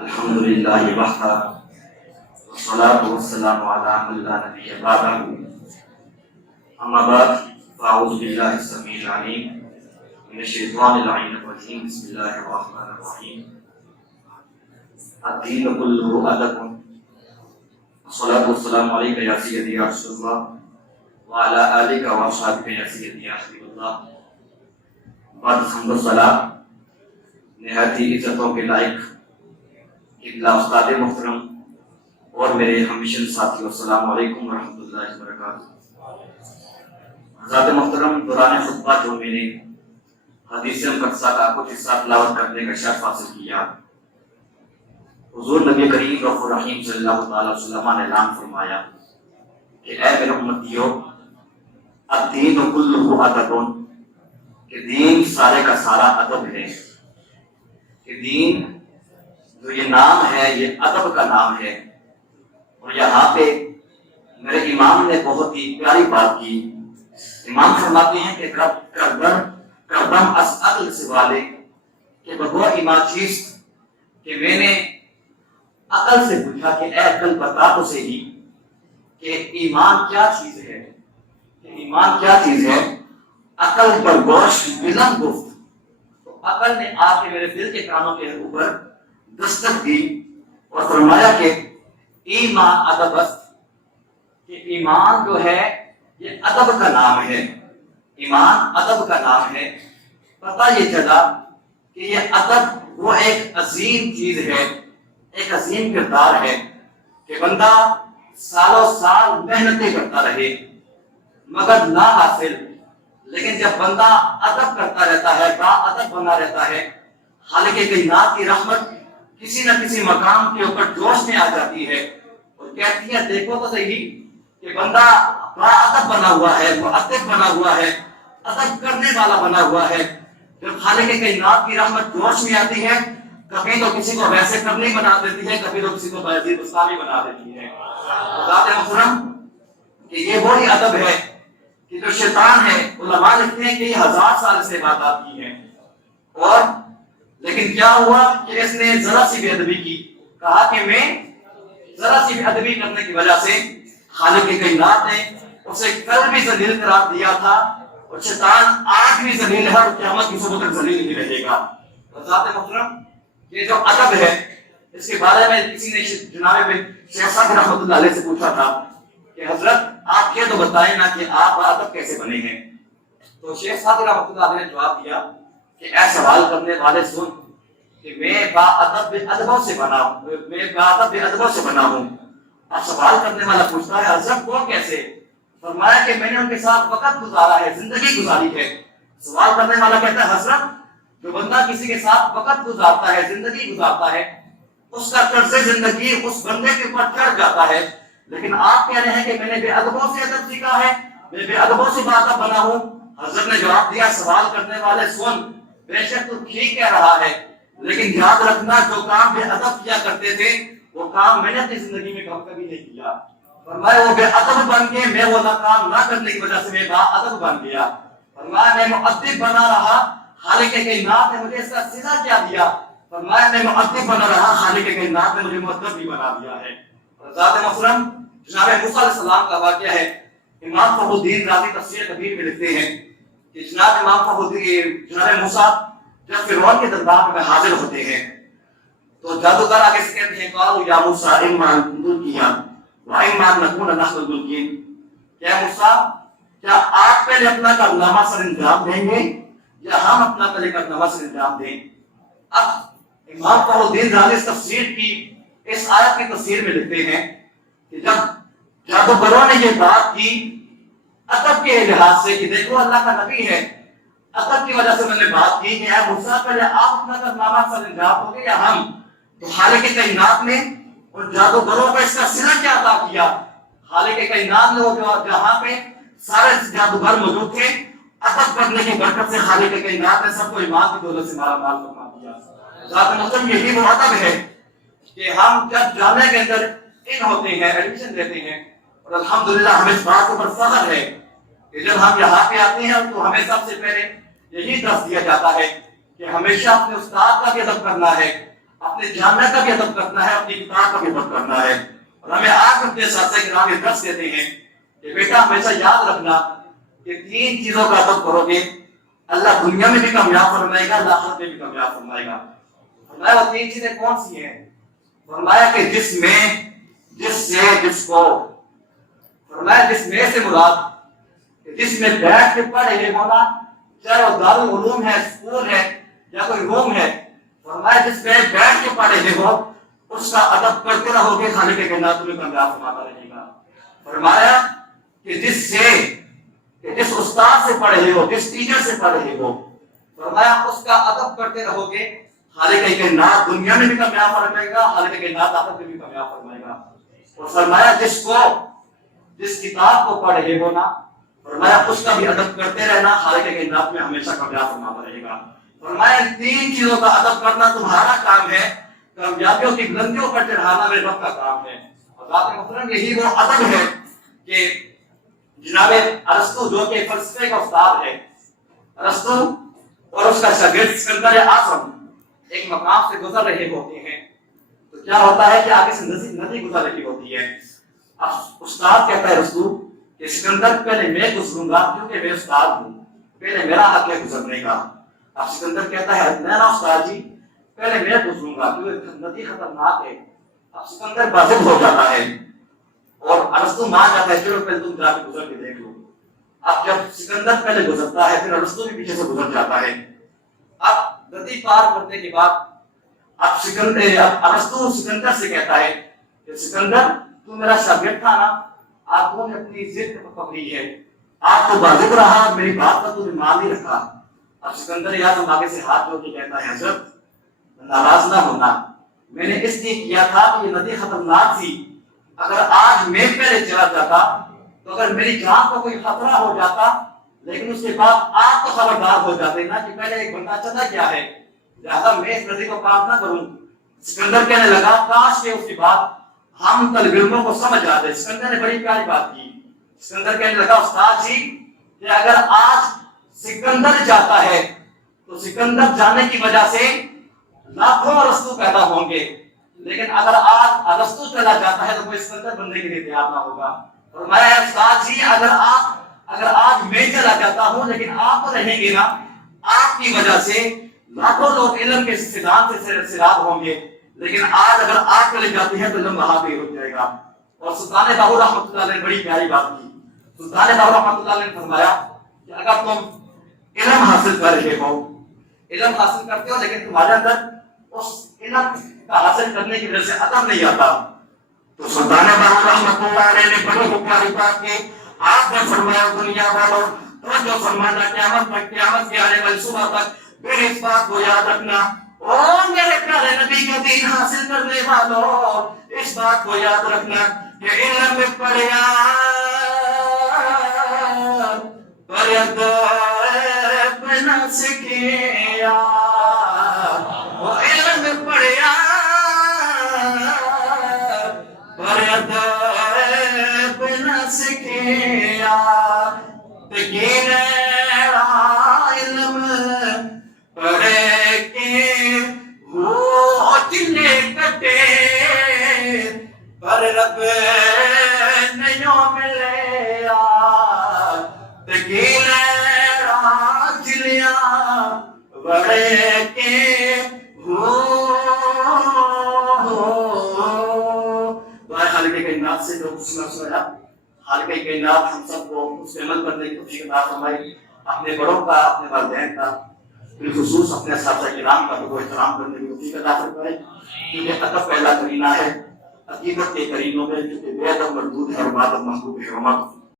الحمدللہ وحدہ والصلاة والسلام علی من لا نبی بعدہ اما بعد فاعوذ باللہ السمیع العلیم من الشیطان اللعین الرجیم بسم اللہ الرحمن الرحیم الدین کلہ ادب والصلاة والسلام علیک یا سیدی یا رسول اللہ وعلی آلک واصحابک یا سیدی یا حبیب اللہ بعد حمد و صلاح نہایت ہی عزتوں کے لائق ابلا استاد محترم اور میرے ہمشن ساتھیوں السلام علیکم ورحمۃ اللہ وبرکاتہ۔ حضرات محترم، دوران خطبہ جو میں نے حدیث مقدسہ کا کچھ حصہ تلاوت کرنے کا شرف حاصل کیا، حضور نبی کریم رؤوف الرحیم صلی اللہ تعالی وسلم نے اعلان فرمایا کہ اے میرے امتیو، الدین کلہ ادب، کہ دین سارے کا سارا ادب ہے، کہ دین جو یہ نام ہے یہ ادب کا نام ہے۔ اور یہاں پہ میرے امام نے بہت ہی پیاری بات کی۔ امام فرماتے ہیں کہ کردم از عقل سوالے، کہ بگو ایما چیز کہ میں نے عقل سے پوچھا کہ اے عقل بتا تو صحیح کہ ایمان کیا چیز ہے، کہ ایمان کیا چیز ہے۔ عقل پر گوش بلند گفت، تو عقل نے آ کے میرے دل کے کانوں کے اوپر دستک دی اور فرمایا کہ ایمان ادب است، کہ ایمان جو ہے یہ ادب کا نام ہے، ایمان ادب کا نام ہے۔ پتہ یہ چلا کہ یہ ادب وہ ایک عظیم چیز ہے، ایک عظیم کردار ہے کہ بندہ سالوں سال محنتیں کرتا رہے مگر نہ حاصل، لیکن جب بندہ ادب کرتا رہتا ہے، با ادب بنا رہتا ہے، خالق کائنات کی رحمت کسی نہ کسی مقام کے اوپر جوش میں آ جاتی ہے اور کہتی ہے دیکھو تو صحیح کہ بندہ با ادب بنا ہوا ہے، مؤدب بنا ہوا ہے، ادب کرنے والا بنا ہوا ہے۔ جب خالق کائنات کی رحمت جوش میں آتی ہے، کبھی تو کسی کو ویسے کرنی بنا دیتی ہے، کبھی تو کسی کو بازی بستانی بنا دیتی ہے۔ ذات محترم کہ یہ وہی ادب ہے کہ جو شیطان ہے، علماء لکھتے ہیں کہ یہ 1000 سال سے عبادات کی ہے، اور لیکن کیا ہوا کہ اس نے ذرا سی بے ادبی کی، کہا کہ میں ذرا سی بے ادبی کرنے کی وجہ سے خالق کائنات نے اسے کل بھی ذلیل قرار دیا تھا، اور شیطان آج بھی ذلیل ہے اور قیامت کی صبح تک ذلیل ہی رہے گا۔ ذات محترم یہ جو ادب ہے، اس کے بارے میں کسی نے جناب شیخ صاحب رحمۃ اللہ علیہ سے پوچھا تھا کہ حضرت آپ یہ تو بتائیں نا کہ آپ ادب کیسے بنے ہیں؟ تو شیخ صاحب رحمۃ اللہ علیہ نے جواب دیا کہ اے سوال کرنے والے سن کہ میں با ادب ادبوں سے بنا ہوں، میں با ادب ادبوں سے بنا ہوں۔ اب سوال کرنے والا پوچھتا ہے حضرت وہ کیسے؟ فرمایا کہ میں نے ان کے ساتھ وقت گزارا ہے، زندگی گزاری ہے۔ سوال کرنے والا کہتا ہے حضرت جو بندہ کسی کے ساتھ وقت گزارتا ہے، زندگی گزارتا ہے، اس کا طرز زندگی اس بندے کے اوپر چڑھ جاتا ہے، لیکن آپ کہہ رہے ہیں کہ میں نے بے ادبوں سے ادب سیکھا ہے، میں بے ادبوں سے با ادب بنا ہوں۔ حضرت نے جواب دیا سوال کرنے والے سن، بے شک تو ٹھیک کہہ رہا ہے، لیکن یاد رکھنا جو کام بے ادب کیا کرتے تھے وہ کام میں نے اپنی زندگی میں کبھی نہیں کیا۔ فرمایا وہ بے ادب بن کے میں وہ کام نہ کرنے کی وجہ سے میں با ادب بن گیا۔ فرمایا میں مؤدب بنا رہا، خالق کائنات نے مجھے اس کا صلہ کیا دیا۔ فرمایا میں مؤدب بنا رہا، خالق کائنات نے مجھے مؤدب بھی بنا دیا ہے۔ ذات محترم جناب موسیٰ علیہ السلام کا واقعہ ہے، امام فخر الدین رازی تفسیر کبیر میں لکھتے ہیں کہ جناب امام فخر الدین جناب موسیٰ جب فرعون کے دربار میں حاضر ہوتے ہیں تو جادوگر آگے سے کہتے ہیں قالوا یا موسیٰ اما ان تلقی واما ان نکون نحن الملقین، کہ موسیٰ کیا آپ پہلے اپنا کارنامہ سر انجام دیں گے یا ہم اپنا پہلے کارنامہ سر انجام دیں؟ اب امام فخر الدین رازی اس تفسیر کی اس آیت کی تفسیر میں لکھتے ہیں کہ جب جادوگروں نے یہ بات کی ادب کے لحاظ سے کہ دیکھو اللہ کا نبی ہے، ادب کی وجہ سے میں نے بات کی کہ اے موسیٰ پہلے آپ اپنا کارنامہ سر انجام دو گے یا ہم؟ تو خالق کائنات نے ان جادوگروں کو اس کا صلہ کیا عطا کیا؟ خالق کائنات نے وہ جہاں پہ سارے جادوگر موجود تھے، ادب کرنے کی برکت سے خالق کائنات نے سب کو ایمان کی دولت سے مالا مال فرما دیا۔ ذات محترم یہی وہ ادب ہے کہ ہم جب جامعہ کے اندر ان ہوتے ہیں، ایڈمیشن لیتے ہیں، اور الحمدللہ ہمیں اس بات پر فخر ہے کہ جب ہم یہاں پہ آتے ہیں تو ہمیں سب سے پہلے یہی درس دیا جاتا ہے کہ ہمیشہ اپنے استاد کا بھی ادب کرنا ہے، اپنے جامعہ کا بھی ادب کرنا ہے، اپنی کتاب کا بھی ادب کرنا ہے۔ اور ہمیں آج اپنے اساتذہ کرام یہ درس دیتے ہیں کہ بیٹا ہمیشہ یاد رکھنا کہ 3 چیزوں کا ادب کرو گے اللہ دنیا میں بھی کامیاب فرمائے گا، آخرت میں بھی کامیاب فرمائے گا۔ فرمایا وہ 3 چیزیں کون سی ہیں؟ فرمایا کہ جس میں سے مراد کہ جس میں بیٹھ کے پڑھے یہ ہونا، چاہے وہ دارالعلوم ہے، اسکول ہے یا کوئی روم ہے، فرمایا جس میں بیٹھ کے پڑھے یہ ہو اس کا ادب کرتے رہو گے، خالق کائنات تمہیں کامیاب فرماتا رہے گا۔ فرمایا کہ جس استاد سے پڑھے ہو، جس ٹیچر سے پڑھے ہو، فرمایا اس کا ادب کرتے رہو گے، خالق کائنات دنیا میں بھی کامیاب فرمائے گا، خالق کائنات آخرت میں بھی کامیاب فرمائے گا۔ اور فرمایا جس کتاب کو پڑھے ہو نا، فرمایا اس کا بھی ادب کرتے رہنا، خالق کائنات میں ہمیشہ کامیاب فرماتا رہے گا۔ فرمایا ان 3 چیزوں کا ادب کرنا تمہارا کام ہے، کامیابیوں کی بلندیوں پر چڑھانا میرے رب کا کام ہے۔ اور ذات محترم یہی وہ ادب ہے کہ جناب ارسطو جو کہ فلسفے کا استاد ہے، ارسطو اور اس کا شاگرد اسکندر اعظم ایک مقام سے گزر رہے ہوتے ہیں تو کیا ہوتا ہے کہ آگے سے ندی گزر رہی ہوتی ہے۔ اب استاد کہتا ہے ارسطو کہ اسکندر پہلے میں گزروں گا کیونکہ میں استاد ہوں، پہلے میرا حق ہے گزرنے کا۔ اب اسکندر کہتا ہے میں نا استاد جی پہلے میں گزروں گا کیونکہ ندی خطرناک ہے۔ اب اسکندر باضد ہو جاتا ہے اور ارسطو مان جاتا ہے چلو پہلے تم جا کے گزر کے دیکھ لو۔ اب جب سکندر پہلے گزرتا ہے پھر ارسطو بھی پیچھے سے گزر جاتا ہے۔ اب ندی پار کرنے کے بعد اب ارسطو سکندر سے کہتا ہے کہ سکندر تو میرا شاگرد تھا نا، آپ نے اپنی ضد پکڑی ہے، آپ تو باضد رہا، میری بات کا تو نے مان نہیں رکھا۔ اب سکندر اعظم آگے سے ہاتھ جوڑ کے کہتا ہے حضرت ناراض نہ ہونا، میں نے اس لیے کیا تھا کہ یہ ندی خطرناک تھی، اگر آج میں پہلے چلا جاتا تو اگر میری جان کو کوئی خطرہ ہو جاتا، لیکن اس کے بعد آپ تو خبردار ہو جاتے نا کہ پہلے ایک بندہ چلا کیا ہے، لہذا میں اس ندی کو پار نہ کروں۔ سکندر کہنے لگا کاش کہ اس کے بعد ہم طالب علموں کو سمجھ آتے۔ سکندر نے بڑی پیاری بات کی، سکندر کہنے لگا استاد جی کہ اگر آج سکندر جاتا ہے تو سکندر جانے کی وجہ سے لاکھوں ارسطو پیدا ہوں گے، لیکن اگر آج ارسطو چلا جاتا ہے تو کوئی سکندر بننے کے لیے تیار نہ ہوگا۔ فرمایا استاد جی اگر آج میں چلا جاتا ہوں لیکن آپ تو رہیں گے نا، آپ کی وجہ سے لاکھوں لوگ علم کے استعداد سے سراب ہوں گے، لیکن آج اگر آپ چلے جاتے ہیں تو علم وہاں پہ رک جائے گا۔ اور سلطان باہو رحمۃ اللہ علیہ نے بڑی پیاری بات کی، سلطان باہو رحمۃ اللہ علیہ نے فرمایا کہ اگر تم علم حاصل کر رہے ہو، علم حاصل کرتے ہو لیکن تمہارے اندر اس علم کا حاصل کرنے کی وجہ سے ادب نہیں آتا، تو سلطان باہو رحمۃ اللہ علیہ نے بڑی پیاری بات کی۔ آپ نے فرمایا دنیا والوں تو جو فرمانا قیامت کے آنے والی صبح تک میرے اس بات کو یاد رکھنا، اور میرے پیارے نبی کے دین حاصل کرنے والوں اس بات کو یاد رکھنا کہ علم میں پڑھیا بنا سکیا، وہ علم میں پڑھیا بنا سکیا، تکین علم پڑھے کے وہ جنے کٹے پر رب نہیں ملے، تکین راجلیاں بڑھے کے خالق کائنات سے جو کچھ سنا، خالق کائنات ہم سب کو اس پہ عمل کرنے کی توفیق عطا فرمائے، اپنے بڑوں کا، اپنے والدین کا، بالخصوص اپنے اساتذہ کرام کا کو احترام کرنے کی توفیق عطا فرمائے، کیونکہ ادب پہلا کرینہ ہے، حقیقت کے کرینوں میں جو کہ بے ادب مردود ہے اور بادب محبوب ہے۔